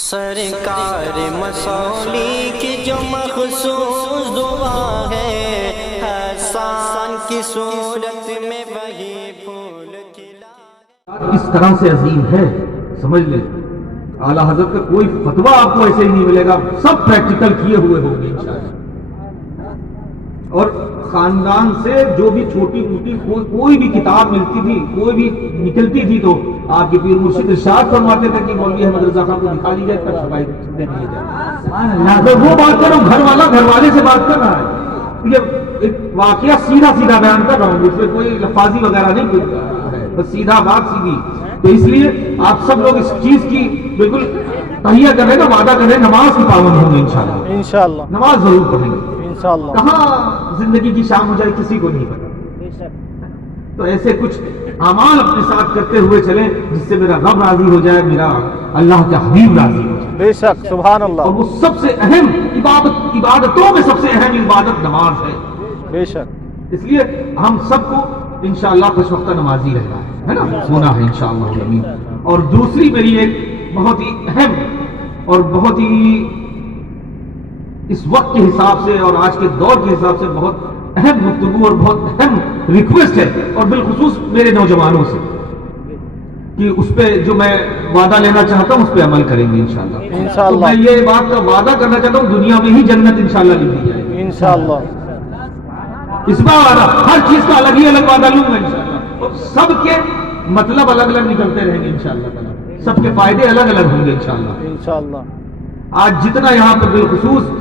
سرکار مسولی کی جو مخصوص دعا ہے، حسان کی صورت میں وہی پھول کھلا۔ اس طرح سے عظیم ہے، سمجھ لیں اعلیٰ حضرت کا کوئی فتویٰ آپ کو ایسے ہی نہیں ملے گا، سب پریکٹیکل کیے ہوئے ہوں گے انشاءاللہ۔ اور خاندان سے جو بھی چھوٹی موٹی کوئی بھی کتاب ملتی تھی، کوئی بھی نکلتی تھی، تو آپ کے پیر مرشد ارشاد فرماتے تھے کہ مولوی احمد رضا خان کو نکالی جائے، تب چھپائی دے دیے جائے۔ وہ بات کر رہا ہوں، گھر والے سے بات کر رہا ہے، یہ ایک واقعہ سیدھا بیان کر رہا ہوں، اس میں کوئی لفاظی وغیرہ نہیں کوئی ہے، بس سیدھا بات سیدھی۔ تو اس لیے آپ سب لوگ اس چیز کی بالکل تہیہ کر رہے ہیں، وعدہ کر رہے ہیں، نماز کی پابند ہوں گے انشاءاللہ، نماز ضرور پڑھیں گے انشاءاللہ۔ کہاں زندگی کی شام ہو جائے کسی کو نہیں پتا، تو ایسے کچھ اعمال اپنے ساتھ کرتے ہوئے چلیں جس سے میرا رب راضی ہو جائے، میرا اللہ کا حبیب راضی ہو جائے۔ بے شک، سبحان اللہ۔ اور وہ سب سے اہم عبادتوں میں سب سے اہم عبادت نماز ہے، بے شک۔ اس لیے ہم سب کو انشاءاللہ خوش وقت نمازی رہنا ہے نا، ہونا ہے انشاءاللہ آمین۔ اور دوسری میری ایک بہت ہی اہم اور بہت ہی اس وقت کے حساب سے اور آج کے دور کے حساب سے بہت اہم گفتگو اور بہت اہم ریکویسٹ ہے، اور بالخصوص میرے نوجوانوں سے، کہ اس پہ جو میں وعدہ لینا چاہتا ہوں اس پہ عمل کریں گے انشاءاللہ۔ تو میں یہ بات کا وعدہ کرنا چاہتا ہوں، دنیا میں ہی جنت انشاءاللہ لکھ دی جائے گی انشاءاللہ۔ اس بار وعدہ، ہر چیز کا الگ ہی الگ وعدہ لوں گا انشاءاللہ، اور سب کے مطلب الگ الگ نکلتے رہیں گے انشاءاللہ تعالی، سب کے فائدے الگ الگ ہوں گے انشاءاللہ۔ آج جتنا یہاں پر بالخصوص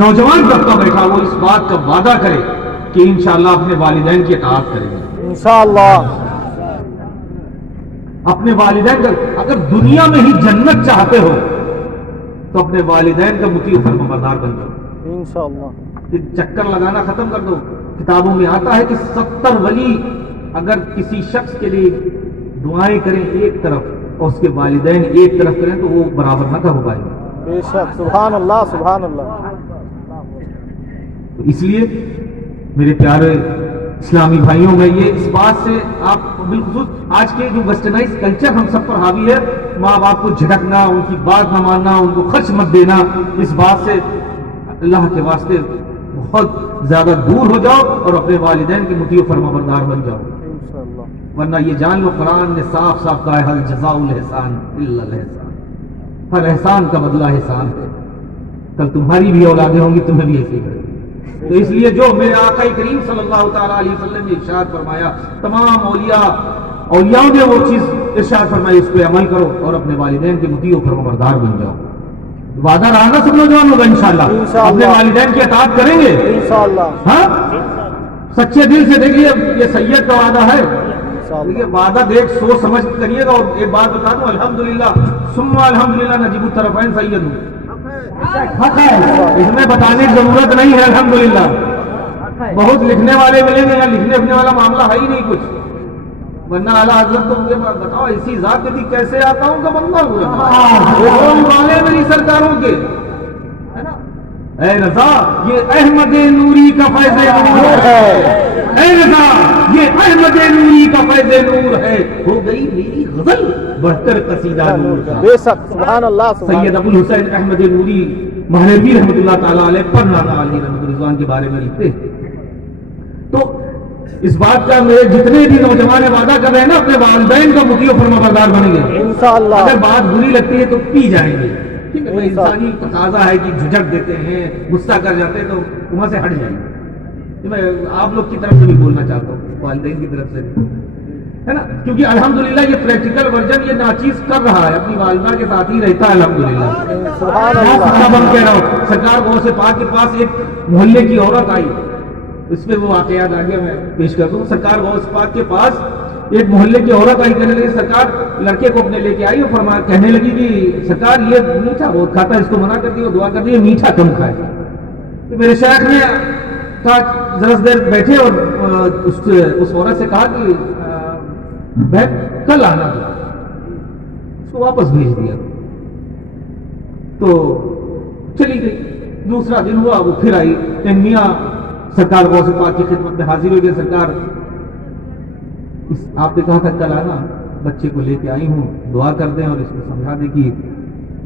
نوجوان طبقہ بیٹھا وہ اس بات کا وعدہ کرے کہ انشاءاللہ اپنے والدین کی اطاعت کریں گے انشاءاللہ۔ اپنے والدین کا، اگر دنیا میں ہی جنت چاہتے ہو تو اپنے والدین کا مطیع و فرمانبردار بن جاؤ انشاءاللہ۔ چکر لگانا ختم کر دو۔ کتابوں میں آتا ہے کہ 70 ولی اگر کسی شخص کے لیے دعائیں کریں ایک طرف اور اس کے والدین ایک طرف کریں تو وہ برابر نہ ہو پائے گا۔ بے شک، سبحان اللہ، سبحان اللہ۔ تو اس لیے میرے پیارے اسلامی بھائیوں میں یہ اس بات سے آپ بالخصوص آج کے جو ویسٹرنائز کلچر ہم سب پر حاوی ہے، ماں باپ کو جھٹکنا، ان کی بات نہ ماننا، ان کو خرچ مت دینا، اس بات سے اللہ کے واسطے بہت زیادہ دور ہو جاؤ اور اپنے والدین کے مطیع و فرمانبردار بن جاؤ، ورنہ یہ جان لو قرآن نے صاف صاف کہا ہے، حل جزاء الاحسان الا الاحسان، ہر احسان کا بدلہ احسان ہے، کل تمہاری بھی اولادیں ہوں گی تمہیں بھی ایسے ہی کریں گے۔ تو اس لیے جو میرے آقا کریم صلی اللہ تعالیٰ علیہ وسلم نے ارشاد فرمایا، تمام اولیاء نے وہ چیز ارشاد فرمائی، اس پہ عمل کرو اور اپنے والدین کے مطیع و فرمانبردار بن جاؤ۔ وعدہ رہا نا سب نوجوان ہوگا انشاءاللہ، اپنے والدین کی اطاعت کریں گے انشاءاللہ۔ ہاں، سچے دل سے دیکھیے، یہ سید کا وعدہ ہے، دیکھیے وعدہ دیکھ سوچ سمجھ کریے گا۔ اور ایک بات بتا دوں، الحمدللہ ثم الحمدللہ نجیب الطرفین سید ہوں، حق ہے، اس میں بتانے کی ضرورت نہیں ہے الحمدللہ۔ بہت لکھنے والے ملیں گے، لکھنے والا معاملہ ہے ہی نہیں کچھ، ورنہ اعلیٰ حضرت کو مجھے بتاؤ اسی ذات کے کیسے آتا ہوں کا بندہ ہوا والے میری سرکاروں کے، ہے نا؟ اے رضا یہ احمد نوری کا فیض نور ہے، اے رضا یہ احمد نوری کا فیض نور ہے، ہو گئی میری غزل بڑھ کر قصیدہ نور کا۔ بے شک، سبحان اللہ۔ سید ابو الحسین احمد نوری مہربی رحمۃ اللہ تعالیٰ علیہ پر نانا علی رحمۃ رضوان کے بارے میں لکھتے ہیں۔ تو اس بات کا میرے جتنے بھی نوجوان وعدہ کر رہے ہیں نا، اپنے والدین کا مطیع و فرمانبردار بنیں گے انشاءاللہ۔ اگر بات بری لگتی ہے تو پی جائیں گے، ٹھیک ہے، انسانی تقاضا ہے کہ جھجک دیتے ہیں، غصہ کر جاتے ہیں تو وہاں سے ہٹ جائیں گے۔ میں آپ لوگ کی طرف سے بھی بولنا چاہتا ہوں، والدین کی طرف سے بھی، ہے نا، کیونکہ الحمدللہ یہ پریکٹیکل ورژن یہ ناچیز کر رہا ہے، اپنی والدہ کے ساتھ ہی رہتا ہے الحمدللہ۔ کہہ رہا ہوں، سرکار غوث پاک کے پاس ایک محلے کی عورت آئی، اس پہ وہ واقعات آگے میں پیش کر دوں۔ سرکار غوث پاک کے پاس ایک محلے کی عورت آئی، کہنے لگی سرکار، لڑکے کو اپنے لے کے آئی اور کہنے لگی کہ سرکار یہ میٹھا بہت کھاتا ہے، اس کو منع کر دی اور دعا کر دی میٹھا کم کھائے۔ تو میرے شیخ نے کہا ذرا دیر بیٹھے اور اس عورت سے کہا کہ بہن کل آنا تھا، اس کو واپس بھیج دیا، تو چلی گئی۔ دوسرا دن ہوا وہ پھر آئی، میاں سرکار غوث پاک کی خدمت میں حاضر ہو گئے، سرکار آپ نے کہا تھا کل آنا، بچے کو لے کے آئی ہوں، دعا کر دیں اور اس کو سمجھا دیں کہ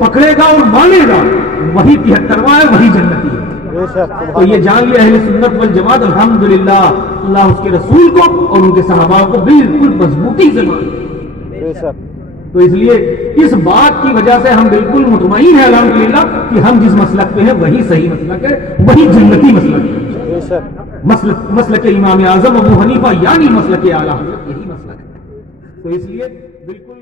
پکڑے گا اور مانے گا وہی 73واں ہے، وہی جنتی ہے۔ بے شک تو یہ جان لیا اہل سنت والجماعت الحمدللہ اللہ اس کے رسول کو اور ان کے صحابہ کو بالکل مضبوطی سے مانتے ہیں۔ بے شک تو اس لیے اس بات کی وجہ سے ہم بالکل مطمئن ہیں الحمدللہ کہ ہم جس مسلک پہ ہیں وہی صحیح مسلک ہے، وہی جنتی مسلک ہے۔ بے شک مسلک امام اعظم ابو حنیفہ یعنی مسلک اعلیٰ حضرت یہی مسلک ہے۔ تو اس لیے بالکل